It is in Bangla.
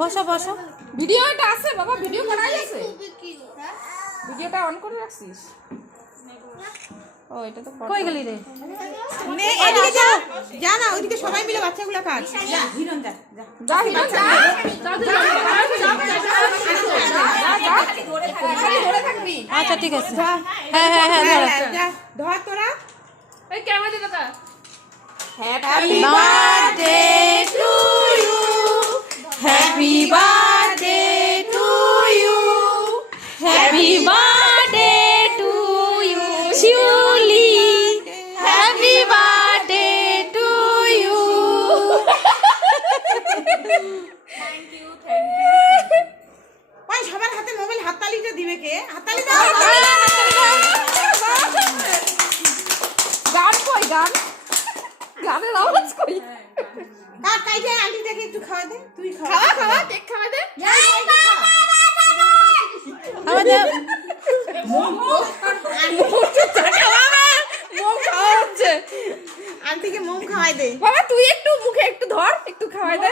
বসো বসো। ভিডিওটা আছে বাবা, ভিডিও করাই আছে। ভিডিওটা অন করে রাখছিস? ও এটা তো কই গেলি রে? এদিকে যা, যা না ওইদিকে সবাই মিলে বাচ্চাগুলো কাট। যা হিরণ যা, যা হিরণ যা। ধরে থাকবি। আচ্ছা ঠিক আছে। হ্যাঁ হ্যাঁ হ্যাঁ ধরো। যা ধর তোরা। এই ক্যামেরা দে দাদা। Happy birthday to you, happy birthday to you, happy birthday to you Shiuli, happy birthday to you. ওই সবার হাতে মোবাইল, হাততালিটা দিবে কে? হাততালি দাও। গান কই গান? গানের আওয়াজ কই? কাট কাইটে আন্টিটাকে একটু খাওয়া দে। তুই খা। খাওয়া খাওয়া, কেক খাওয়া দে। আমাদের মোম খাওয়া হচ্ছে। আন্টিকে মোম খাওয়াই দে। বাবা তুই একটু মুখে একটু ধর, একটু খাওয়াই দে।